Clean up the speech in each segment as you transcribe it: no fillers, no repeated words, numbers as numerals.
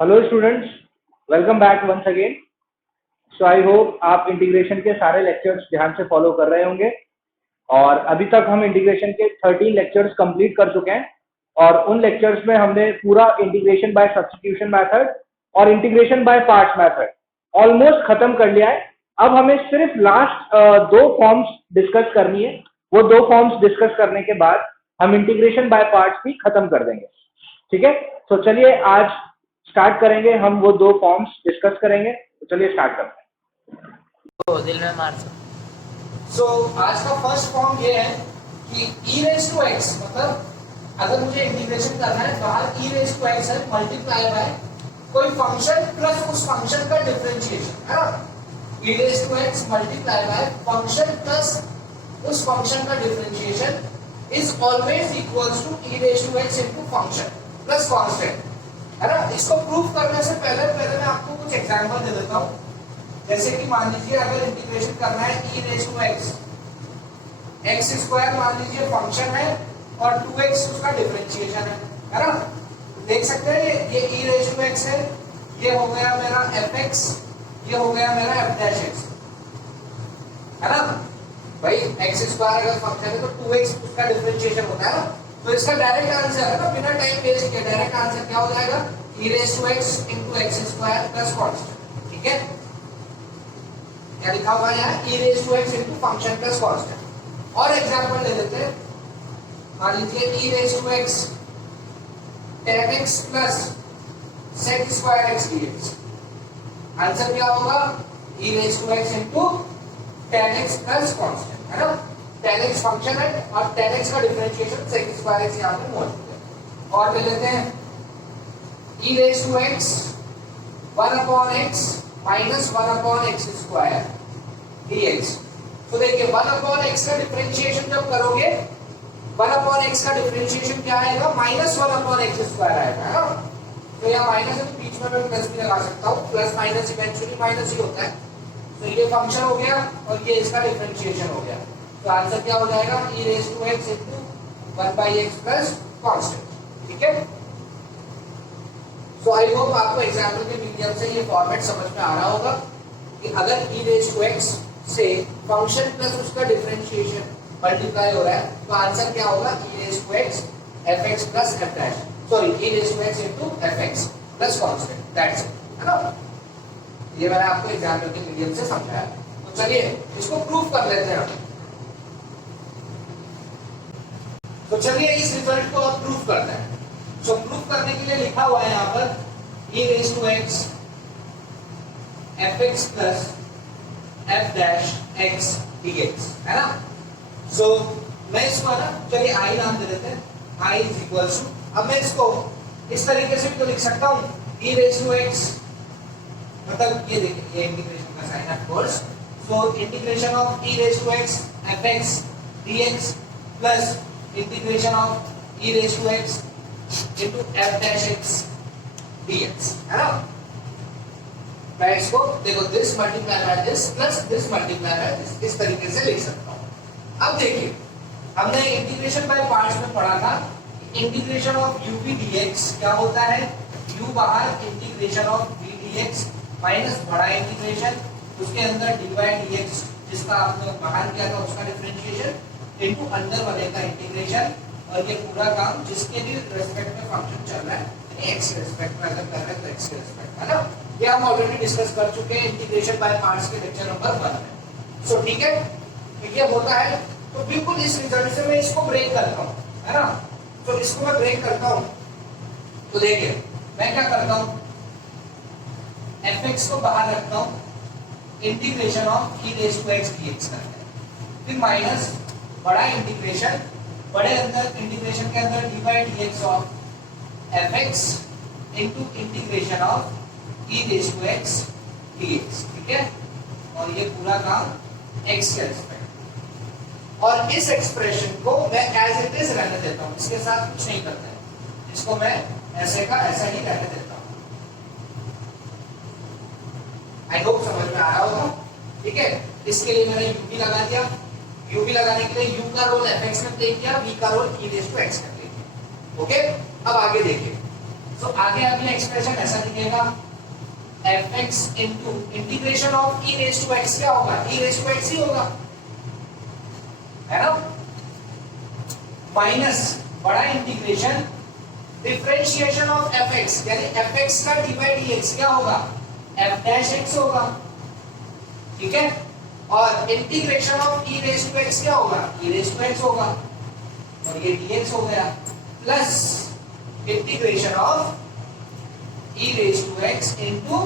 Hello students, welcome back once again. So I hope आप integration के सारे lectures ध्यान से फॉलो कर रहे होंगे और अभी तक हम इंटीग्रेशन के 13 लेक्चर्स कंप्लीट कर चुके हैं और उन लेक्चर्स में हमने पूरा इंटीग्रेशन बाय सब्स्टिट्यूशन मेथड और integration by parts method almost खत्म कर लिया है। अब हमें सिर्फ लास्ट दो फॉर्म्स डिस्कस करनी है। वो दो फॉर्म्स डिस्कस करने के बाद हम इंटीग्रेशन बाय पार्ट्स भी खत्म कर देंगे। ठीक है, तो चलिए आज स्टार्ट करेंगे। हम वो दो फॉर्म्स डिस्कस करेंगे, तो चलिए स्टार्ट करते हैं। तो दिल में मार सो आज का फर्स्ट फॉर्म ये है कि e रेज टू x, मतलब अगर मुझे इंटीग्रेशन करना है बाहर e रेज टू x है मल्टीप्लाई बाय कोई फंक्शन प्लस उस फंक्शन का डिफरेंशिएशन है ना। e raise to x multiply by function plus उस फंक्शन का differentiation is always equals to e raise to x into function plus constant, है ना। इसको प्रूव करने से पहले मैं आपको कुछ एग्जांपल दे देता हूं। जैसे कि मान लीजिए अगर इंटीग्रेशन करना है e raise to x square मान लीजिए फंक्शन है और 2x उसका डिफरेंशिएशन है ना। देख सकते हैं ये e रेज टू x है, ये हो गया मेरा fx, ये हो गया मेरा f डैश x, है ना भाई। x स्क्वायर अगर फंक्शन है तो 2x उसका डिफरेंशिएशन होता है ना। तो इसका डायरेक्ट आंसर है ना, बिना टाइम वेस्ट किए डायरेक्ट आंसर क्या हो जाएगा e raise to x into x square plus constant. ठीक है, क्या लिखा हुआ है यहाँ e raise to x into function plus constant. और एग्जांपल ले लेते हैं, मान लीजिए e raise to x tan x plus sec square x dx। Answer क्या होगा e raise to x into tan x plus constant, है ना। tan x फंक्शन है और tan x का डिफरेंशिएशन sec स्क्वायर x यहां पे मौजूद है। और ले लेते हैं e raise to x 1/x minus 1/x square dx। तो देखिए 1/x का डिफरेंशिएशन जब करोगे 1/x का डिफरेंशिएशन क्या आएगा माइनस 1/x स्क्वायर आएगा, है ना। तो यहाँ माइनस है, बीच में मैं प्लस भी लगा सकता हूँ, प्लस माइनस इवेंचुअली माइनस ही होता है। तो ये फंक्शन हो गया और ये इसका डिफरेंशिएशन हो गया। तो आंसर क्या हो जाएगा e raise to x into 1/x plus constant. ठीक है, सो आई होप आपको एग्जांपल के मीडियम से ये फॉर्मेट समझ में आ रहा होगा कि अगर e रेज टू x से फंक्शन प्लस उसका डिफरेंशिएशन मल्टीप्लाई हो रहा है तो आंसर क्या होगा e raise to x fx plus f dash, sorry e raise to x into fx plus constant, that's it, है ना। ये मैंने आपको एग्जांपल के मीडियम से समझाया। तो चलिए इसको प्रूफ कर लेते हैं। तो चलिए इस रिजल्ट को अब प्रूफ करते हैं। सो प्रूफ करने के लिए लिखा हुआ है यहाँ पर e raise to x fx plus f dash x dx, है ना। सो मैं इसको ना चलिए i नाम दे देते हैं, i इज इक्वल्स टू, अब मैं इसको इस तरीके से भी तो लिख सकता हूँ e रेज टू x, मतलब ये देखिए ये इंटीग्रेशन का sign of course. So integration of e raise to x fx dx plus integration of e raise to x into f dash x dx, है ना। मैं इसको देखो this multiply by this plus this multiply by this, इस तरीके से लिख सकता हूं। अब देखिए हमने इंटीग्रेशन बाय पार्ट्स में पढ़ा था integration of u v dx क्या होता है, u बाहर integration of v dx minus बड़ा इंटीग्रेशन उसके अंदर dy dx जिसका आपने बाहर किया था उसका डिफरेंशिएशन इनटू अंदर वाले का इंटीग्रेशन। और ये पूरा काम जिसके भी रेस्पेक्ट में फंक्शन चल रहा है, x के रेस्पेक्ट में अगर कर रहे हैं तो x के रेस्पेक्ट, है ना। ये हम ऑलरेडी डिस्कस कर चुके हैं इंटीग्रेशन बाय पार्ट्स के लेक्चर नंबर 1 में। सो ठीक है, तो ये होता है। तो बिल्कुल इस रिजल्ट से मैं इसको ब्रेक करता हूं, है ना। तो इसको मैं ब्रेक करता हूं तो देखिए मैं क्या करता हूं, fx को बाहर रखता हूं, integration of e raise to x dx करते हैं, फिर माइनस बड़ा इंटीग्रेशन, बड़े अंदर इंटीग्रेशन के अंदर dy dx of fx into integration of e raise to x dx। ठीक है, और ये पूरा काम x के रेस्पेक्ट। और इस एक्सप्रेशन को मैं एज इट इज रहने देता हूं, इसके साथ कुछ नहीं करता है, इसको मैं ऐसे का ऐसा ही रहने देता हूं। आई होप समझ में आ रहा होगा। ठीक है, इसके लिए मैंने u भी लगा दिया, u भी लगाने के लिए u का रोल fx में प्ले किया, v का role e raise to x में प्ले किया। ओके, अब आगे देखिए। तो आगे अगला एक्सप्रेशन ऐसा दिखेगा fx into integration of e raise to x क्या होगा, e रेज टू x ही होगा, है ना, माइनस बड़ा इंटीग्रेशन डिफरेंशिएशन ऑफ fx यानी fx का dy dx क्या होगा, f डैश x होगा, ठीक है, और integration of e raise to x क्या होगा, e रेज टू x होगा, और ये dx हो गया, plus integration of e raise to x into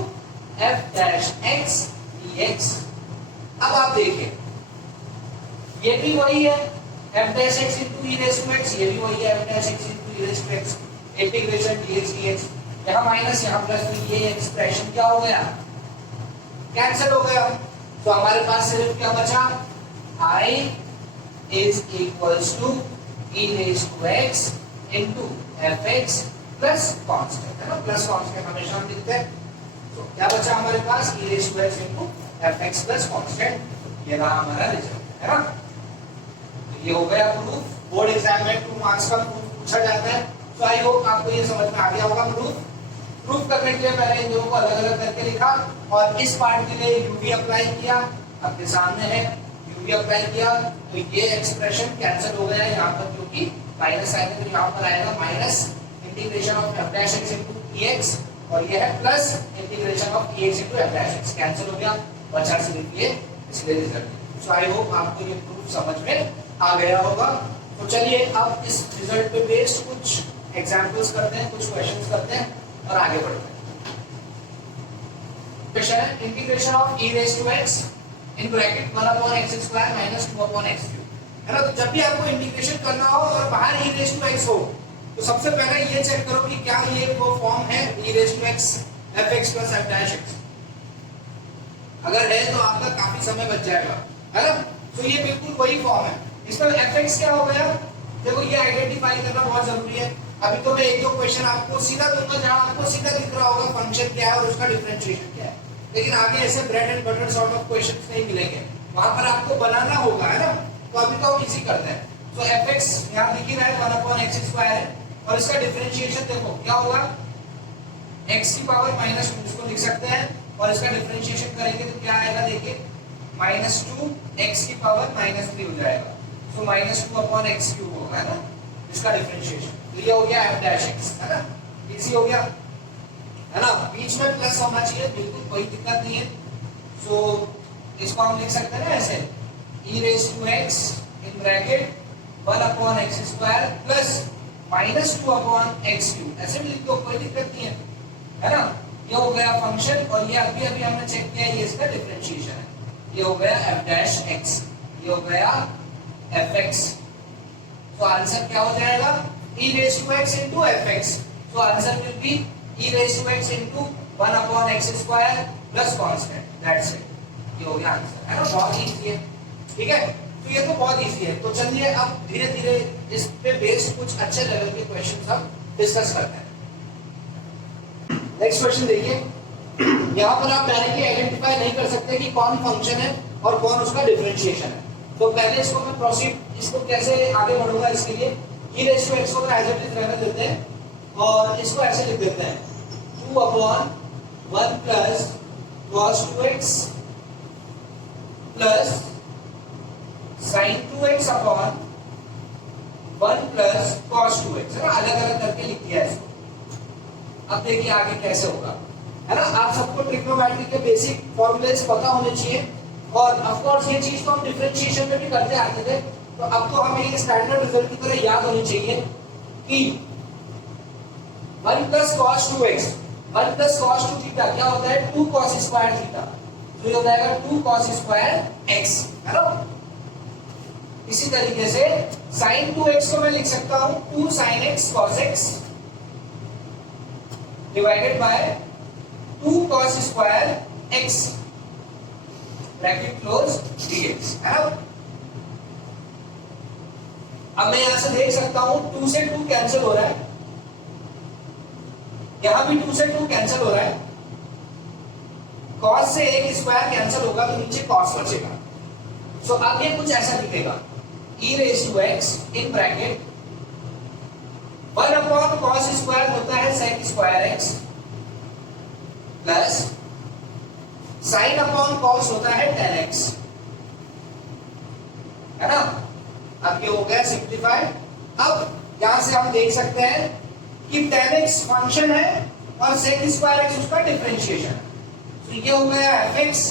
f dash x dx। अब आप देखिए ये भी वही है f dash x into e raise to x, ये भी वही है f dash x into e raise to x, integration dx dx, यहाँ माइनस यहाँ प्लस, तो ये एक्सप्रेशन क्या हो गया, कैंसिल हो गया। तो हमारे पास सिर्फ क्या बचा, i is equals to e raise to x into fx plus constant, है ना, प्लस कांस्टेंट हमेशा हम लिखते हैं। तो क्या बचा हमारे पास, e raise to x into fx plus constant, ये रहा हमारा रिजल्ट, है ना। तो ये हो गया प्रूफ, बोर्ड एग्जाम में 2 मार्क्स का प्रूफ पूछा जाता है। तो आई होप आपको ये समझ में आ गया होगा। प्रूफ करने के लिए मैंने इन दोनों को अलग अलग करके लिखा और इस पार्ट के लिए यूवी अप्लाई किया, आपके सामने है, यूवी अप्लाई किया तो ये एक्सप्रेशन कैंसिल हो गया यहाँ पर, क्योंकि माइनस आएगा तो यहाँ पर आएगा minus integration of f dash x into dx, और ये है plus integration of dx into f dash x, cancel हो गया, बचा सिर्फ ये, इसलिए रिजल्ट। सो आई होप आपको ये प्रूफ समझ में आ गया होगा। तो चलिए अब इस रिजल्ट पे बेस्ड कुछ एग्जांपल्स करते हैं, कुछ क्वेश्चंस करते हैं और आगे बढ़ते हैं। क्वेश्चन है integration of e raise to x in bracket 1/x² - 2/x³, है ना। तो जब भी आपको इंटीग्रेशन करना हो और बाहर e रेज़ टू x हो तो सबसे पहले ये चेक करो कि क्या ये वो फॉर्म है e raise to x fx plus f dash x, अगर है तो आपका काफी समय बच जाएगा, है ना। तो ये बिल्कुल वही फॉर्म है। इसमें fx क्या हो गया, देखो ये आइडेंटिफाई करना बहुत जरूरी है। अभी तो मैं एक दो क्वेश्चन आपको सीधा दूंगा जहां आपको सीधा दिख रहा होगा फंक्शन क्या है और उसका डिफरेंशिएशन क्या है, लेकिन आगे ऐसे bread and butter sort of questions नहीं मिलेंगे, वहां पर आपको बनाना होगा, है ना। तो अभी तो हम इजी करते हैं। तो fx यहां दिख ही रहा है 1/x² है और इसका डिफरेंशिएशन देखो क्या होगा, x की पावर -2 इसको लिख सकते हैं और इसका डिफरेंशिएशन करेंगे तो क्या आएगा, देखिए -2 x की पावर -3 हो जाएगा, तो -2/x³ होगा, है ना, इसका डिफरेंशिएशन। तो ये हो गया f डैश x, है ना, इजी हो गया, है ना। बीच में प्लस होना चाहिए, बिल्कुल कोई दिक्कत नहीं है। सो इसको हम लिख सकते हैं ना ऐसे, e raise to x in bracket 1/x² plus -2/x³, ऐसे भी लिख दो, कोई दिक्कत नहीं है ना। ये हो गया फंक्शन और ये अभी हमने चेक किया ये इसका डिफरेंशिएशन है। ये हो गया f डैश x, ये हो गया fx। तो आंसर क्या हो जाएगा, e raise to x into fx। तो answer will be e raise to x into 1/x² plus constant, that's it. ये हो गया आंसर, है ना, बहुत इजी है, ठीक है। तो ये तो बहुत इजी है। तो चलिए अब धीरे धीरे इस पे बेस्ड कुछ अच्छे लेवल के क्वेश्चंस हम डिस्कस करते हैं। नेक्स्ट क्वेश्चन देखिए, यहाँ पर आप डायरेक्टली आइडेंटिफाई नहीं कर सकते कि कौन फंक्शन है और कौन उसका डिफरेंशिएशन है। तो पहले इसको मैं प्रोसीड, इसको कैसे आगे बढ़ूंगा, इसके लिए e रेज़ टू x को एज इट इज रहने देते हैं और इसको ऐसे लिख देते हैं 2/1 plus cos 2x plus sin 2x upon 1 plus cos 2x, है ना, अलग अलग करके लिख दिया इसको। अब देखिए आगे कैसे होगा, है ना। आप सबको ट्रिग्नोमेट्री के बेसिक फॉर्मूलेस पता होने चाहिए और ऑफ कोर्स ये चीज तो हम डिफरेंशिएशन में भी करते आते थे, तो अब तो हमें ये स्टैंडर्ड रिजल्ट की तरह याद होनी चाहिए कि 1 plus cos 2x 1 plus cos 2 theta क्या होता है, 2 cos स्क्वायर थीटा, तो ये हो जाएगा 2 cos स्क्वायर x, है ना। इसी तरीके से sin 2x को मैं लिख सकता हूं 2 sin x cos x divided by 2 cos square x bracket close dx, है ना। अब मैं यहां से देख सकता हूं 2 से 2 कैंसिल हो रहा है, यहां भी 2 से 2 कैंसिल हो रहा है, cos से एक स्क्वायर कैंसिल होगा तो नीचे cos बचेगा। सो अब ये कुछ ऐसा दिखेगा, e raise to x in bracket 1 upon cos square होता है sec square x plus sine upon cos होता है टेन एक्स, है ना। अब ये हो गया सिंप्लीफाइड। अब यहां से हम देख सकते हैं कि टेन एक्स फंक्शन है और सेक स्क्वायर एक्स उसका डिफरेंशिएशन। तो ये हो गया एफ एक्स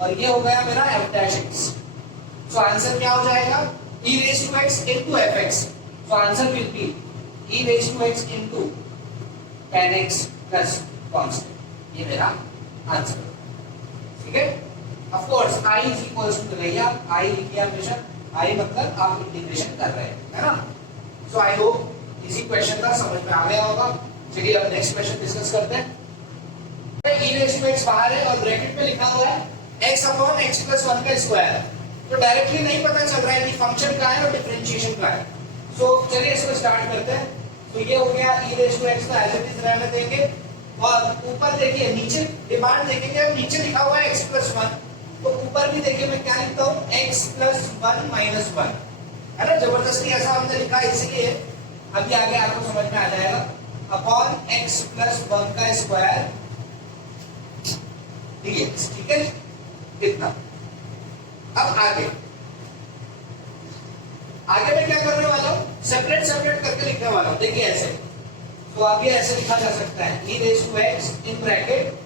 और ये हो गया मेरा f dash x. So answer क्या हो जाएगा, e raise to x into f x. So answer will be e raise to x into tan x plus constant. ये मेरा आंसर, ठीक है। Of course i is equals to भैया i लिखिए हमेशा, i मतलब आप इंटीग्रेशन कर रहे हैं, है ना। सो आई होप इसी क्वेश्चन का समझ में आ गया होगा। चलिए अब नेक्स्ट क्वेश्चन डिस्कस करते हैं। e रेज टू x बाहर है और ब्रैकेट में लिखा हुआ है x अपॉन x प्लस 1 का स्क्वायर। तो डायरेक्टली नहीं पता चल रहा है कि फंक्शन का है और डिफरेंशिएशन का है। सो चलिए इसको स्टार्ट करते हैं। तो ये हो गया e रेज टू x का एज इट इज रहने देंगे और ऊपर देखिए नीचे डिमांड देखेंगे, अब नीचे लिखा हुआ है x प्लस 1, तो ऊपर भी देखिए मैं क्या लिखता हूँ x प्लस 1 माइनस 1, है ना। जबरदस्ती ऐसा हमने लिखा है इसलिए अभी आगे आपको समझ में आ जाएगा। अपॉन x प्लस 1 का स्क्वायर dx, ठीक है इतना। अब आगे मैं क्या करने वाला हूं, सेपरेट सेपरेट करके लिखने वाला हूं। देखिए ऐसे, तो अब ये ऐसे लिखा जा सकता है e raise to x in bracket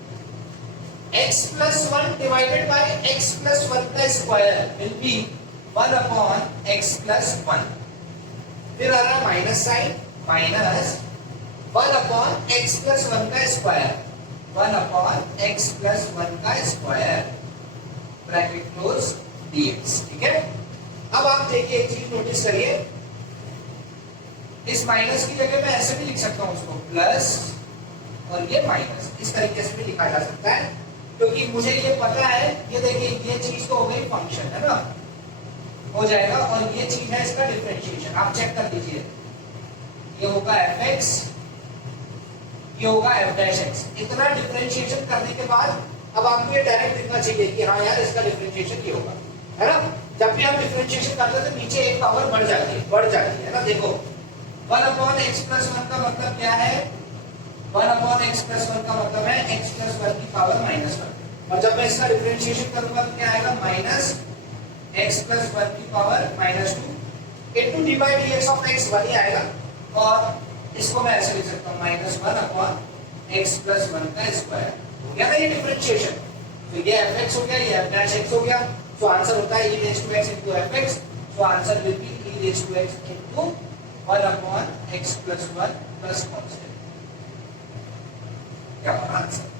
x plus 1 divided by x plus 1 का square will be 1 upon x plus 1। फिर आ रहा minus sign, minus 1 upon x plus 1 का स्क्वायर, 1 अपॉन x प्लस 1 का स्क्वायर ब्रैकेट क्लोज dx, ठीक है। अब आप देखिए एक चीज नोटिस करिए, इस माइनस की जगह मैं ऐसे भी लिख सकता हूं उसको प्लस और ये माइनस, इस तरीके से भी लिखा जा सकता है क्योंकि मुझे ये पता है। ये देखिए ये चीज तो हो गई फंक्शन, है ना, हो जाएगा, और ये चीज है इसका डिफरेंशिएशन। आप चेक कर लीजिए, ये होगा एफ एक्स, ये होगा एफ डैश एक्स। इतना डिफरेंशिएशन करने के बाद अब आपको ये डायरेक्ट लिखना चाहिए कि हाँ यार इसका डिफरेंशिएशन ये होगा, है ना। जब भी आप डिफरेंशिएशन करते हैं तो नीचे एक पावर बढ़ जाती है ना। देखो 1 अपॉन x प्लस 1 का मतलब क्या है, 1 अपॉन x प्लस 1 का मतलब है x प्लस 1 की पावर माइनस 1, और जब मैं इसका डिफरेंशिएशन करूंगा तो क्या आएगा, माइनस x प्लस 1 की power minus 2 into D by D x of x 1 ही आएगा। और इसको मैं ऐसे लिख सकता हूँ माइनस 1 अपॉन x प्लस 1 का स्क्वायर। हो गया ना ये डिफरेंशिएशन। तो ये fx हो गया, ये f डैश x हो गया। तो आंसर होता है e raise to x into fx। तो answer will be e raise to x into 1 upon x plus 1 plus constant। क्या होगा आंसर?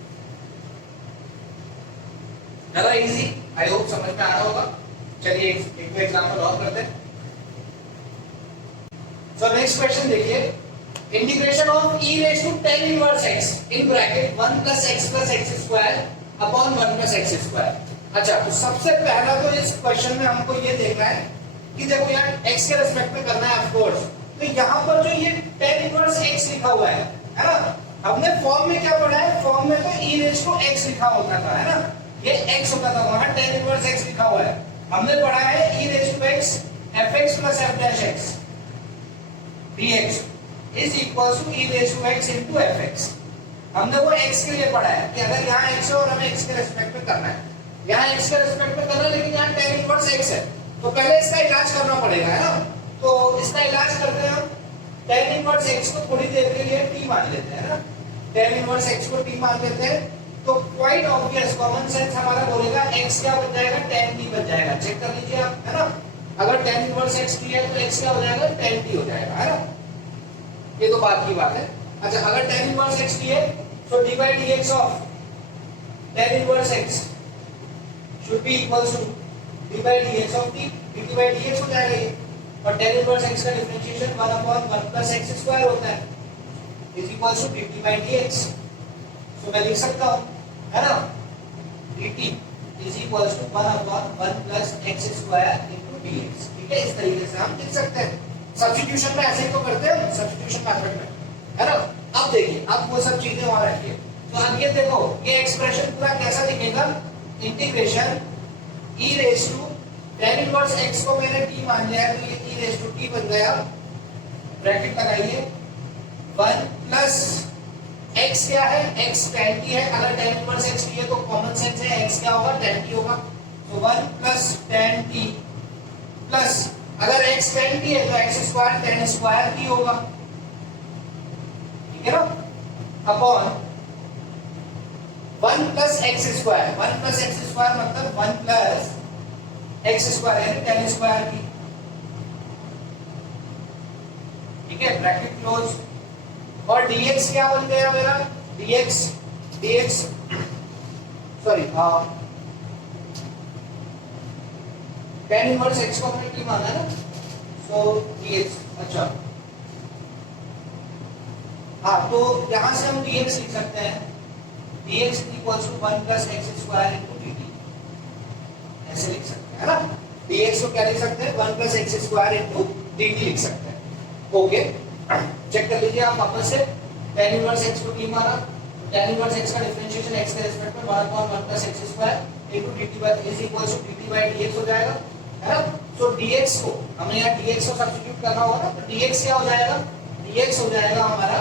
ज़्यादा इजी, आई होप समझ में आ रहा होगा। चलिए एक एग्जांपल और करते हैं। सो नेक्स्ट क्वेश्चन देखिए, integration of e raise to tan inverse x in bracket 1 plus x plus x square upon 1 plus x square. अच्छा, तो सबसे पहला तो इस क्वेश्चन में हमको ये देखना है कि देखो यार x के रिस्पेक्ट में करना है ऑफ कोर्स। तो यहाँ पर जो ये tan इनवर्स x लिखा हुआ है ना, हमने फॉर्म में क्या पढ़ा है, फॉर्म में तो e रेज टू x लिखा होता था, है ना, ये x होता था, वहां tan इनवर्स x लिखा हुआ है। हमने पढ़ा है e raise to x fx plus f dash x dx is equals to e raise to x into fx। हमने वो x के लिए पढ़ा है कि अगर यहाँ x है और हमें x के रिस्पेक्ट में करना है, यहाँ x के रिस्पेक्ट में करना है, लेकिन यहाँ tan इनवर्स x है, तो पहले इसका इलाज करना पड़ेगा, है ना। तो इसका इलाज करते हैं हम, tan इनवर्स x को थोड़ी देर के लिए t मान लेते हैं ना, tan इनवर्स x को t मान लेते हैं। तो क्वाइट ऑब्वियस कॉमन सेंस हमारा बोलेगा x क्या बन जाएगा, tan t बन जाएगा। चेक कर लीजिए आप, है ना। अगर tan इनवर्स x t है तो x क्या हो जाएगा, tan t हो जाएगा, है ना। ये तो बात की बात है। अच्छा, अगर tan इनवर्स x t है तो d by dx of tan inverse x should be equals to d by dx of t, dt by dx हो जाएगा ये। और tan इनवर्स x का differentiation 1 upon 1 plus x square होता है, is equals to dt by dx। तो मैं लिख सकता हूँ, है ना, dt is equals to 1 upon 1 plus x square into dx। ठीक है, इस तरीके से हम लिख सकते हैं। सब्स्टिट्यूशन में ऐसे ही तो करते हैं, सब्स्टिट्यूशन मेथड में, है ना। अब देखिए, अब वो सब चीजें वहां रखिए। तो अब ये देखो, ये एक्सप्रेशन पूरा कैसा दिखेगा, integration e raise to tan inverse x को मैंने t मान लिया है, तो ये e रेज टू t बन गया। ब्रैकेट लगाइए 1 प्लस x क्या है, x tan t है, अगर tan इनवर्स x t है तो कॉमन सेंस है x क्या होगा, tan t होगा, तो 1 प्लस tan t प्लस अगर x tan t है तो x square tan square t होगा, ठीक है ना, upon 1 plus x square, 1 plus x square मतलब 1 प्लस x स्क्वायर यानी tan स्क्वायर t, ठीक है, ब्रैकेट क्लोज, और dx क्या बन गया मेरा, dx sorry tan inverse x को हमने क्या माना है ना, सो dx, अच्छा हाँ, तो यहां से हम dx लिख सकते हैं, dx equals to 1 plus x square into dt, ऐसे लिख सकते हैं, है ना, dx को क्या लिख सकते हैं, 1 plus x square into dt लिख सकते हैं, ओके, चेक कर लीजिए आप वापस से, tan इनवर्स x को t माना, tan इनवर्स x का डिफरेंशिएशन x के रिस्पेक्ट में 1/1 plus x square into dt is equals to dt by dx हो जाएगा, है ना, तो dx को हमें यहाँ dx को सब्स्टिट्यूट करना होगा ना, तो dx क्या हो जाएगा, dx हो जाएगा हमारा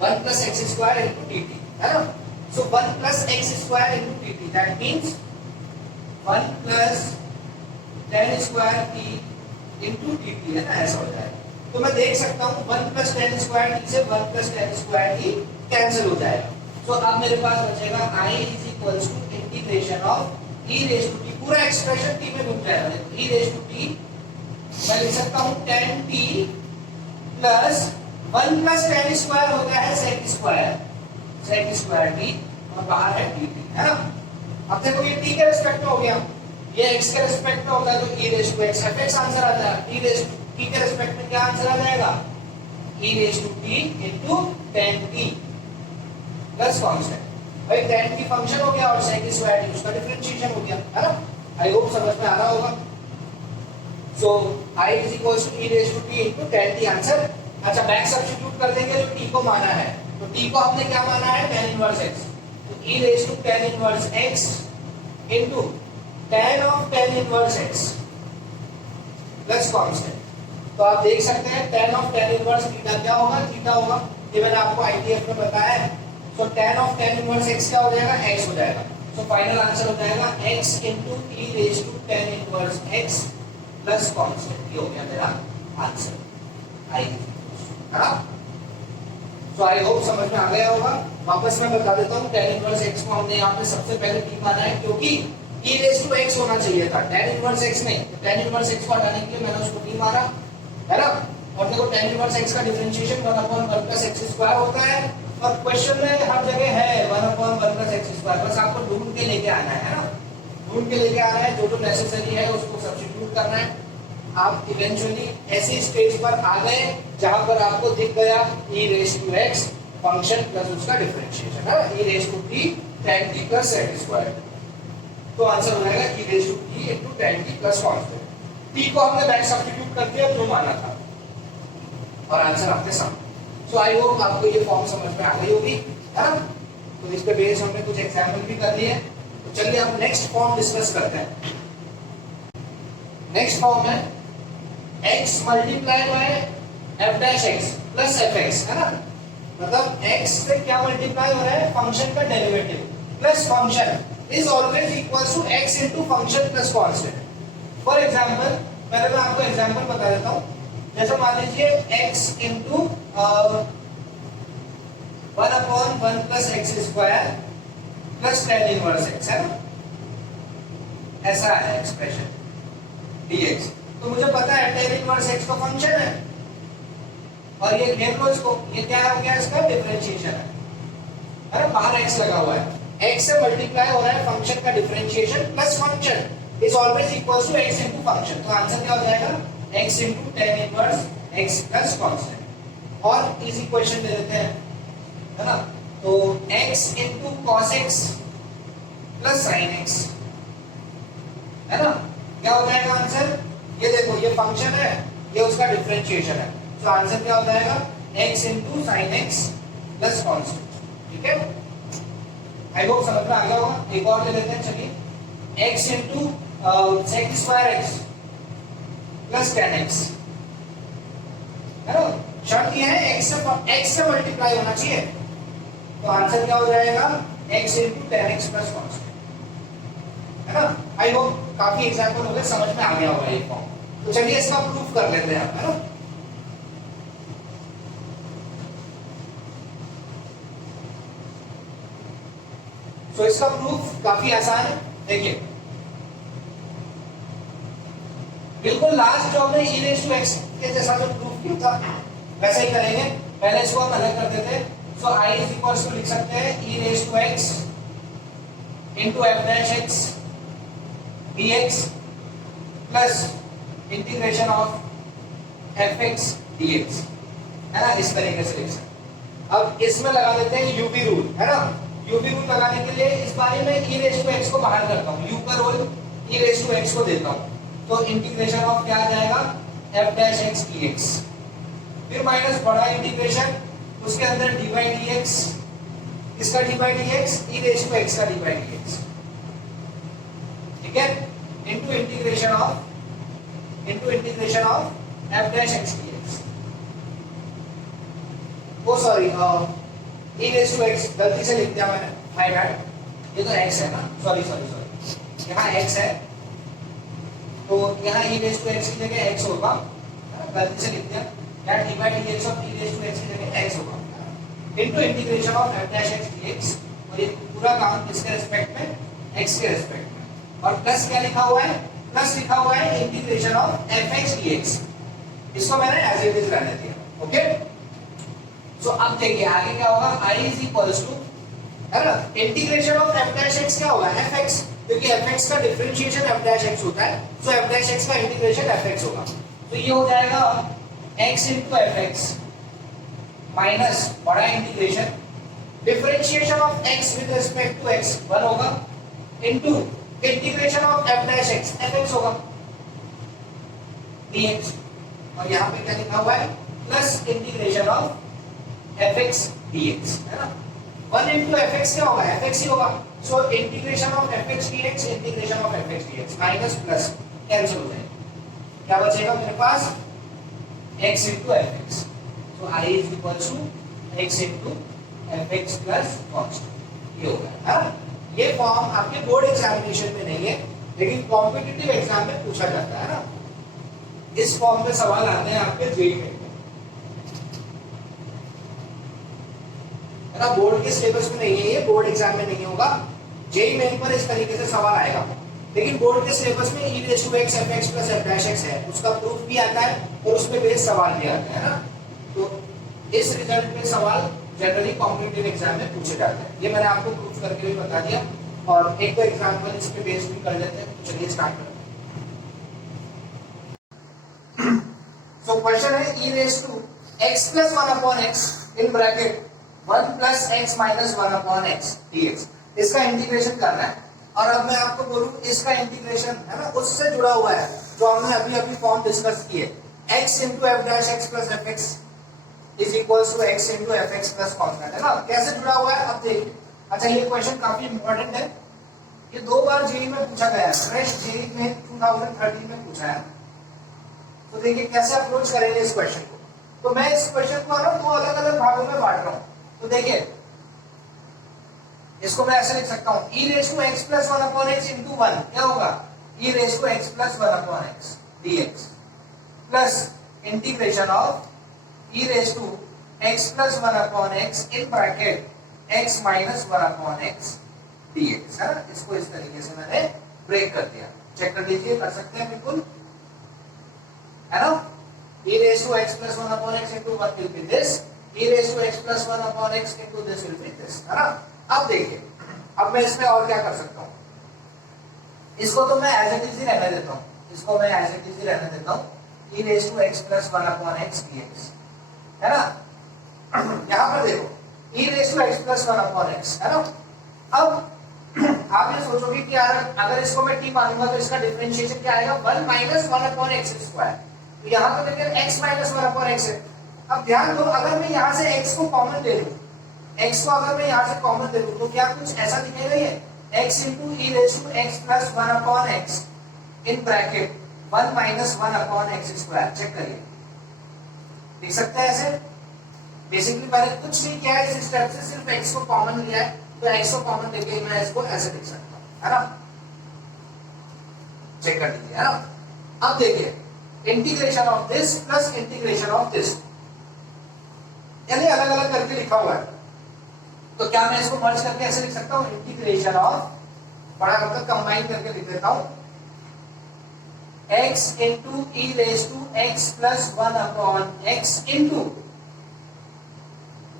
1 plus x square into dt, है ना, सो 1 plus x square into dt, that means 1 plus tan square t into dt, है ना, ऐसा हो जाएगा, तो मैं देख सकता हूँ 1 प्लस tan स्क्वायर t से 1 plus tan square t cancel हो जाएगा, तो अब मेरे पास बचेगा I is equals to integration of e raise to t, पूरा एक्सप्रेशन t में घूम जाएगा, देखो e रेज टू t मैं लिख सकता हूँ tan t plus 1 plus tan square होता है sec स्क्वायर t और बाहर है dt, है ना, अब देखो ये t के रिस्पेक्ट में हो गया, ये x के रिस्पेक्ट में होता है तो e raise to x fx answer आ जाएगा, t रेज टू t के रिस्पेक्ट में क्या आंसर आ जाएगा, e raise to t into tan t plus constant, भाई tan t फंक्शन हो गया और sec स्क्वायर t उसका डिफरेंशिएशन हो गया, है ना, आई होप समझ में आ रहा होगा, so I is equals to e raise to t into tan t answer, अच्छा बैक सब्स्टिट्यूट कर देंगे जो t को माना है, तो t को हमने क्या माना है, tan इनवर्स x, तो e raise to tan inverse x into tan of tan inverse x plus constant, तो आप देख सकते हैं tan of tan inverse theta क्या होगा, थीटा होगा, ये मैंने आपको आईटीएफ में बताया है, तो tan of tan inverse x क्या हो जाएगा, x हो जाएगा, तो फाइनल आंसर हो जाएगा x into e raise to tan inverse x plus constant, ये हो गया मेरा आंसर, आई, है ना, तो आई होप समझ में आ गया होगा, वापस मैं बता देता हूँ, tan इनवर्स x को हमने यहाँ पे सबसे पहले t माना है क्योंकि e रेज टू x होना चाहिए था, tan इनवर्स x नहीं, तो tan इनवर्स x को हटाने के लिए मैंने उसको t माना, है ना, और देखो tan इनवर्स x का डिफरेंशिएशन 1/1 प्लस x स्क्वायर होता है, और क्वेश्चन में हर जगह है 1/1 प्लस x स्क्वायर, बस आपको ढूंढ के लेके आना है ना, ढूंढ के लेके आना है, जो नेसेसरी है उसको सब्स्टिट्यूट करना है, आप इवेंचुअली ऐसी स्टेज पर आ गए जहां पर आपको दिख गया e raise to x function plus उसका डिफरेंशिएशन, है e raise to t tan t plus sec square, तो आंसर हो जाएगा e raise to t into tan t plus constant, t को हमने बैक सब्स्टिट्यूट कर दिया जो माना था और आंसर आपके सामने, सो आई होप आपको ये फॉर्म समझ में आ गई होगी, है ना, तो इस पे बेस हमने कुछ एग्जांपल भी कर लिए, तो चलिए हम नेक्स्ट फॉर्म डिस्कस करते हैं, नेक्स्ट फॉर्म है x multiply bye f dash x plus fx, है ना, मतलब x से क्या मल्टीप्लाई हो रहा है, फंक्शन का derivative plus function is always equals to x into function plus constant, for example पहले मैं आपको एग्जांपल बता देता हूं, जैसे मान लीजिए x into 1/1 plus x square plus tan inverse x, है ना, ऐसा है एक्सप्रेशन dx, तो मुझे पता है tan इनवर्स x का फंक्शन है और ये घेर लो इसको, ये क्या हो गया, इसका डिफरेंशिएशन है ना, बाहर x लगा हुआ है, x से मल्टीप्लाई हो रहा है फंक्शन का differentiation plus function is always equals to x into function, तो आंसर क्या हो जाएगा, x into tan inverse x plus constant, और इजी क्वेश्चन दे देते हैं, है ना, तो x into cos x plus sin x, है ना, क्या हो जाएगा आंसर, ये देखो ये फंक्शन है, ये उसका डिफरेंशिएशन है, तो आंसर क्या हो जाएगा, x into sin x plus constant, ठीक है, आई होप समझ में आ गया होगा, एक और ले लेते हैं, चलिए x into sec square x plus tan x, है ना, शर्त ये है x से मल्टीप्लाई होना चाहिए, तो आंसर क्या हो जाएगा x into 10x plus constant, है ना। आई होप काफी एग्जाम्पल हो गए, समझ में आ गया होगा ये फॉर्म। तो चलिए इसका प्रूफ कर लेते हैं, है ना। तो इसका प्रूफ काफी आसान है, देखिए बिल्कुल लास्ट जो हमने e रेज़ टू x के जैसा जो प्रूफ किया था वैसे ही करेंगे। पहले इसको हम अलग कर देते हैं। So i is equals to लिख सकते हैं e raise to x into f dash x dx plus integration of fx dx, है ना। इस तरीके से लिख सकते। अब इसमें लगा देते हैं यूवी रूल, है ना। यूवी रूल लगाने के लिए इस बारे में e रेज़ टू x को बाहर करता हूं, u का role e raise to x को देता हूं, तो इंटीग्रेशन ऑफ क्या आ जाएगा f डैश x dx, फिर माइनस बड़ा इंटीग्रेशन उसके अंदर dy dx, इसका dy dx e raise to x का dy dx, ठीक है, into integration of f dash x dx। Oh sorry e raise to x गलती से लिख दिया मैंने, माय बैड, ये तो x है ना, सॉरी यहाँ x है, तो यहाँ e रेज़ टू x की जगह x होगा, गलती से लिख दिया, या dy dx और e रेज़ टू x की जगह x होगा, into integration of f dash x dx, और ये पूरा काम किसके रिस्पेक्ट में, x के रिस्पेक्ट में, और प्लस क्या लिखा हुआ है, प्लस लिखा हुआ है इंटीग्रेशन ऑफ fx dx, इसको मैंने एज इट इज रहने दिया, ओके। सो अब देखिए आगे क्या होगा, i इज इक्वल्स टू, है ना, integration of f dash x क्या होगा, fx, क्योंकि fx का डिफरेंशिएशन f डैश x होता है, सो f डैश x का इंटीग्रेशन fx होगा, तो ये हो जाएगा x इनटू fx माइनस बड़ा integration differentiation of x with respect to x 1 होगा, into integration of f dash x fx होगा dx, और यहाँ पे क्या लिखा हुआ है, plus integration of fx dx, है ना। 1 into fx क्या होगा, fx ही होगा, सो integration of fx dx, integration of fx dx minus plus cancel हो जाएगा, क्या बचेगा मेरे पास, x into fx, so i is equal to x into fx plus constant, ये होगा, है। ये फॉर्म आपके बोर्ड एग्जामिनेशन में नहीं है, लेकिन कॉम्पिटिटिव एग्जाम में पूछा जाता है ना, इस फॉर्म में सवाल आते हैं आपके जेईई में, है ना। बोर्ड के सिलेबस में नहीं है, ये बोर्ड एग्जाम में नहीं होगा, जेईई मेन पर इस तरीके से सवाल आएगा, लेकिन बोर्ड के सिलेबस में e raise to x fx plus f dash x है, उसका प्रूफ भी आता है और उसमें बेस सवाल भी आता है ना। तो इस रिजल्ट पे सवाल जनरली कॉम्पिटिटिव एग्जाम में पूछे जाते हैं, ये मैंने आपको प्रूफ करके भी बता दिया, और एक दो एग्जांपल इस पे बेस भी कर लेते हैं। चलिए स्टार्ट करते हैं। सो क्वेश्चन है e raise to x plus 1 upon x in bracket 1 plus x minus 1 upon x dx, इसका इंटीग्रेशन करना है, और अब मैं आपको बोलूं इसका इंटीग्रेशन, है ना, उससे जुड़ा हुआ है जो हमने अभी फॉर्म डिस्कस की है, x into f dash x plus fx is equals to x into fx plus constant, है ना। कैसे जुड़ा हुआ है अब देखिए। अच्छा ये क्वेश्चन काफी इंपॉर्टेंट है, ये 2 बार जेईई में पूछा गया है, फ्रेश जेईई में 2013 में पूछा है, तो देखिए कैसे अप्रोच करेंगे इस क्वेश्चन को। तो मैं इस क्वेश्चन को ना 2 अलग अलग भागों में बांट रहा हूँ, तो देखिए इसको मैं ऐसे लिख सकता हूं, e raise to x plus 1 upon x into 1 क्या होगा, e raise to x plus 1 upon x dx plus integration of e raise to x plus 1 upon x in bracket x minus 1 upon x dx, है ना। इसको इस तरीके से मैंने break कर दिया, चेक कर लीजिए, कर सकते हैं बिल्कुल, है ना। e raise to x plus 1 upon x into 1 will be this, e raise to x plus 1 upon x into this will be this, है ना। अब देखिए, अब मैं इसमें और क्या कर सकता हूं, इसको तो मैं एज इट इज ही रहने देता हूं, इसको मैं एज इट इज ही रहने देता हूं, e raise to x plus 1 upon x dx, है ना। यहां पर देखो e raise to x plus 1 upon x, है ना। अब आप ये सोचोगे कि यार अगर इसको मैं t मानूंगा तो इसका डिफरेंशिएशन क्या आएगा, 1 minus 1 upon x स्क्वायर, तो यहां तो देखिए x minus 1 upon x है। अब ध्यान दो, अगर मैं यहां से x को कॉमन ले लूं, x को अगर मैं यहाँ से कॉमन ले लूं तो क्या कुछ ऐसा दिखेगा, ये x into e raise to x plus 1 upon x in bracket 1 minus 1 upon x square, check करिए लिख सकते हैं ऐसे। बेसिकली मैंने कुछ नहीं किया है, इस स्टेप से सिर्फ x को कॉमन लिया है, तो x को कॉमन लेके मैं इसको ऐसे लिख सकता हूं, है ना। चेक कर लीजिए, है ना। अब देखिए integration of this plus integration of this, यानी अलग अलग करके लिखा हुआ है, तो क्या मैं इसको मर्ज करके ऐसे लिख सकता हूं, इंटीग्रेशन ऑफ, बड़ा मतलब कंबाइन करके लिख देता हूं, x into e raised to x plus 1 upon x into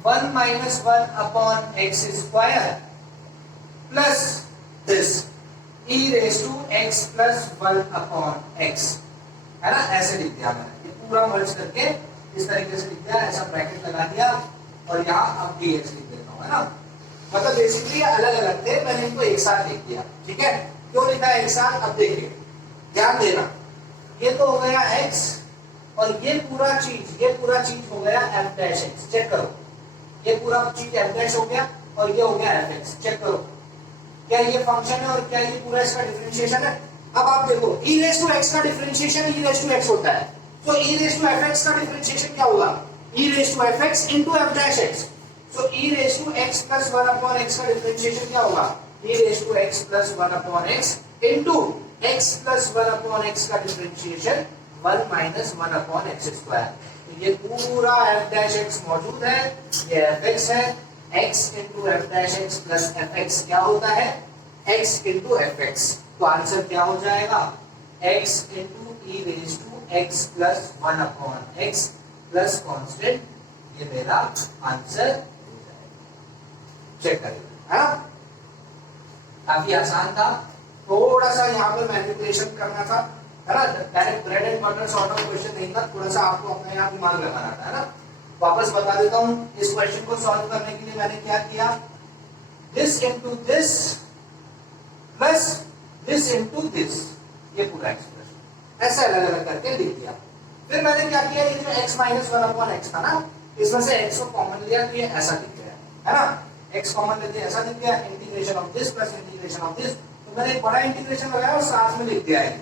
1 minus 1 upon x square plus this e raised to x plus 1 upon x, है ना। ऐसे लिख दिया मैंने, ये पूरा मर्ज करके इस तरीके से लिख दिया, ऐसा ब्रैकेट लगा दिया और यहाँ अब dx लिख देता हूँ, है ना। मतलब बेसिकली अलग अलग थे, मैंने इनको एक साथ लिख दिया, ठीक है। क्यों लिखा एक साथ, अब देखिए ध्यान देना, ये तो हो गया x और ये पूरा चीज हो गया f डैश x, चेक करो, ये पूरा चीज f डैश हो गया और ये हो गया fx, चेक करो क्या ये फंक्शन है और क्या ये पूरा इसका डिफरेंशिएशन है। अब आप देखो e रेज़ टू x का differentiation e raise to x होता है, तो e रेज़ टू fx का डिफरेंशिएशन क्या होगा, e raise to fx into f dash x, so e raise to x plus 1 upon x का डिफरेंशिएशन क्या होगा, e raise to x plus 1 upon x into x plus 1 upon x का differentiation 1 minus 1 upon x square, तो ये पूरा f dash x मौजूद है, ये fx है, x into f dash x plus fx क्या होता है, x into fx, तो आंसर क्या हो जाएगा, x into e raised to x plus 1 upon x plus constant, ये मेरा आंसर हो जाएगा। चेक करिए, है ना, काफी आसान था, थोड़ा सा यहाँ पर मैनिपुलेशन करना था, है ना, direct bread and butter sort of question नहीं था, थोड़ा सा आपको अपने यहाँ दिमाग लगाना था, है ना। वापस बता देता हूँ, इस क्वेश्चन को सॉल्व करने के लिए मैंने क्या किया, this into this plus this into this, ये पूरा एक्सप्रेशन ऐसे अलग अलग करके लिख दिया। फिर मैंने क्या किया, ये जो x माइनस 1 अपॉन x था ना, इसमें से x को कॉमन लिया तो ये ऐसा दिख गया, है ना, x कॉमन लेते ऐसा दिख गया, integration of this plus integration of this, तो मैंने एक बड़ा इंटीग्रेशन लगाया और साथ में लिख दिया है,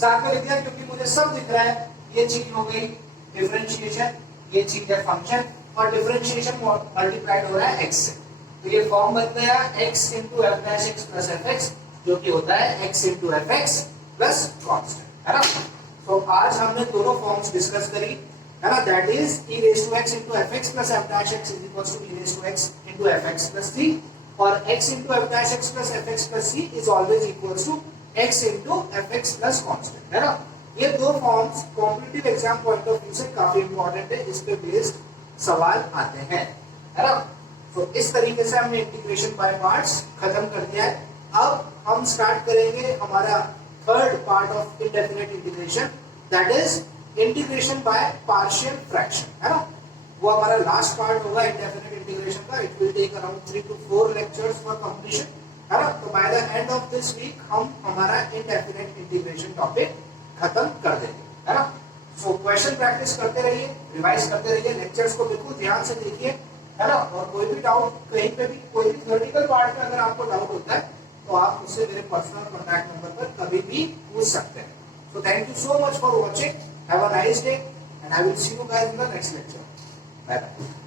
साथ में लिख दिया क्योंकि मुझे सब दिख रहा है, ये चीज हो गई डिफरेंशिएशन, ये चीज है फंक्शन, और डिफरेंशिएशन मल्टीप्लाइड हो रहा है x से, तो ये फॉर्म बन गया x into f dash x plus fx, जो कि होता है x into fx plus constant, है ना। तो आज हमने दोनों फॉर्म्स डिस्कस करी, है ना, that is e raised to x into fx plus f dash x is equals to e raised to x into fx plus c, और x into f dash x plus fx plus c is always equals to x into fx plus constant, है ना। ये दो forms competitive exam point of view से काफी important है, इस पे बेस्ड सवाल आते हैं, है ना। तो इस तरीके से हमने इंटीग्रेशन बाय पार्ट्स खत्म कर दिया है। अब हम स्टार्ट करेंगे हमारा third part of indefinite integration, that is integration by partial fraction, है ना। वो हमारा लास्ट पार्ट होगा इंडेफिनिट इंटीग्रेशन का, it will take around 3 to 4 lectures for completion, है ना। तो by the end of this week हम हमारा इंडेफिनिट इंटीग्रेशन टॉपिक खत्म कर देंगे, है ना। सो क्वेश्चन प्रैक्टिस करते रहिए, रिवाइज करते रहिए, लेक्चर्स को बिल्कुल ध्यान से देखिए, है ना। और कोई भी डाउट कहीं पे भी, कोई भी थ्योरेटिकल पार्ट में अगर आपको डाउट होता है तो आप मुझसे मेरे पर्सनल कॉन्टैक्ट नंबर पर कभी भी पूछ सकते हैं। सो thank you so much for watching, have a nice day and I will see you guys in the next lecture, bye bye.